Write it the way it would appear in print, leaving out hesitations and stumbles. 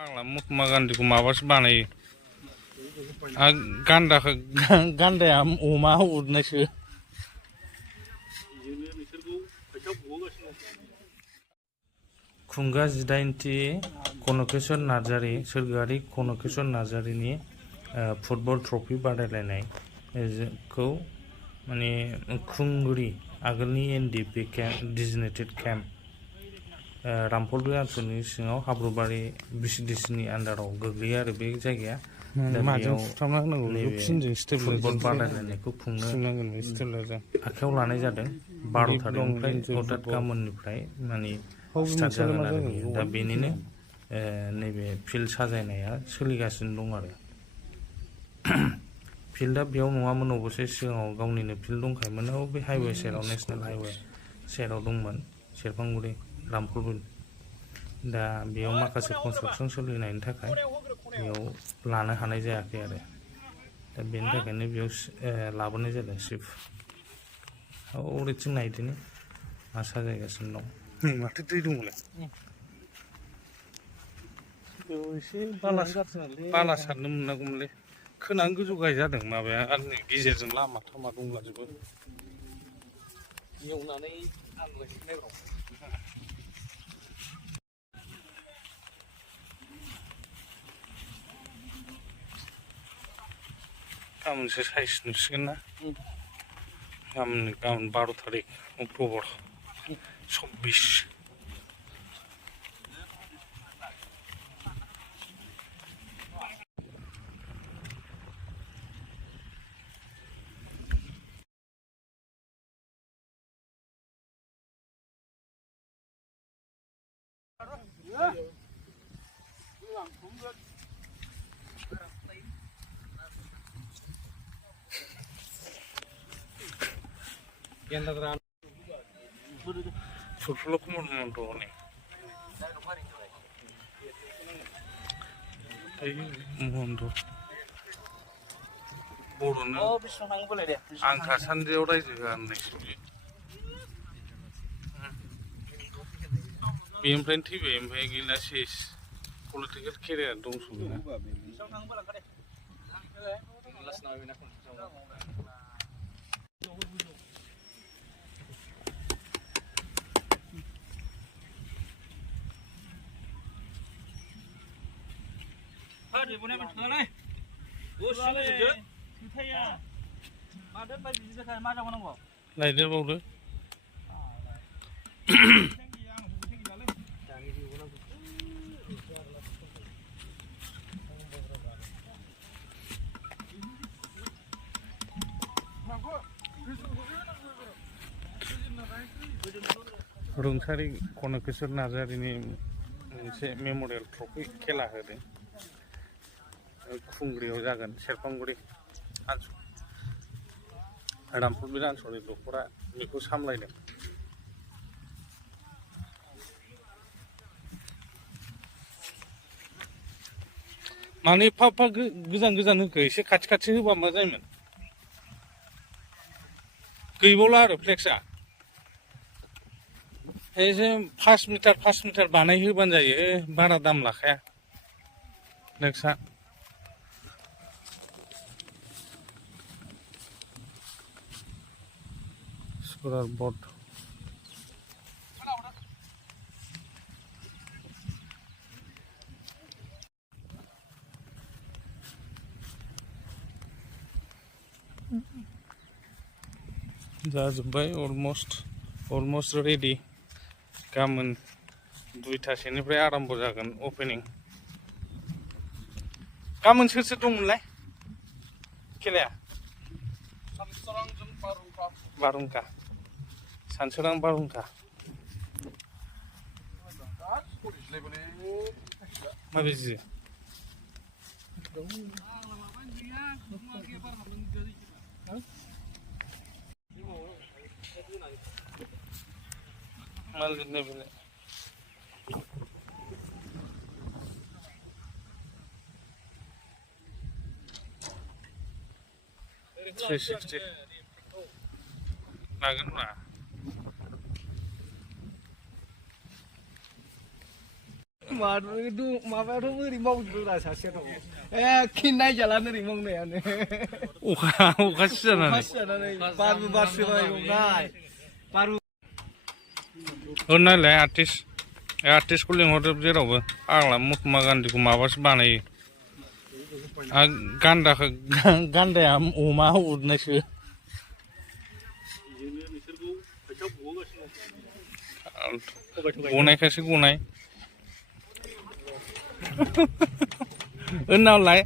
आंला महात्मा गान्धीखौ माबासो बानायो गान्दाखौ गान्दाया अमा उरनायसो खुंगा 18थि कनकेश्वर नार्जारि सोरगोआरि कनकेश्वर नार्जारिनि फुटबल ट्रफी बादायलायनायखौ माने खुंगुरि आगोलनि एनडिपि डिजिनेटेड केम्प रामफलबि ओनसोलनि सिङाव हाब्रुबारि बिसिडिसिनि आन्दाराव गोग्लैयो आरो बे जायगाया दा बेयाव फुटबल बादायलायनायखौ खुंनो आखायाव लानाय जादों 12 थारिखनिफ्राय अदात गामोननिफ्राय माने स्टार्ट जागोन आरो बेयो दा बेनिनो नैबे फिल्ड साजायनाया सोलिगासिनो दं आरो फिल्डआ बेयाव नङामोन अबसे सिगाङाव गावनिनो फिल्ड दंखायोमोन बे हाइवे सेराव नेसनेल हाइवे सेराव दंमोन सेरफांगुरि रामफलबि दा बेयाव माखासे कनस्ट्राक्सन सोलिनायनि थाखाय बेयाव लानो हानाय जायाखै आरो दा बेनि थाखायनो बेयाव लाबोनाय जादों सिफ ओरैथिं नायदिनि मा साजायगासिनो दं माथो दै दंलाय बेयाव एसे बाला सारनो मोननांगौमोनलै खोनानै गोजौ गाहाय जादों माबाया आरो नै गेजेरजों लामा थामा दंलाजोबो एवनानै आनलायफिननाय र' गाबोनसो साइज नुसिगोन ना गाबोन 12 थारिख अक्ट'बर 26 फुटबल कमन दङ महन्त बर'नो आं थासान्दियाव रायजो होननायसो बेनिफ्रायनो थैबाय ओमफ्राय गैला सेस पलिटिकेल केरियार दंस'ना लायदेरबावदो रुंसारि कनकेश्वर नार्जारिनि मोनसे मेमरियेल ट्रफि खेला होदों खुंग्रियाव जागोन सेरफांगुरि रामफलबि ओनसोलनि दखरा बेखौ सामलायदों माने एफा गोजान गोजान होखो एसे खाथि खाथि होबा मा जायोमोन गैबावला आरो फ्लेक्सआ एसे 5 मिटार बानायहोबानो जायो बारा दाम लाखाया फ्लेक्सआ स्क'रार बर्ड जाजोब्बाय अलमस्ट रेडि गाबोन 2टासोनिफ्राय आराम्भ जागोन अपेनिं गाबोन सोर सोर दंमोनलाय खेलाया बारहुंखा सानसोरां बारहुंखा माबे जि मा लिरनाय बेलाय 360 लागोन ब्रा माबायाथ' ओरै मावदोंरा सासेया दं खिन्नाय जालानो ओरै मावनायानो अखा सिजानानै बारबो बारसोबाय नाय बारबो नायलाय आर्टिस्टखौ लिंहरदो जेरावबो आग्ला महात्मा गान्धीखौ माबासो बानायो गान्दाया अमा उरनायसो गनायखायसो गनाय उनावलाय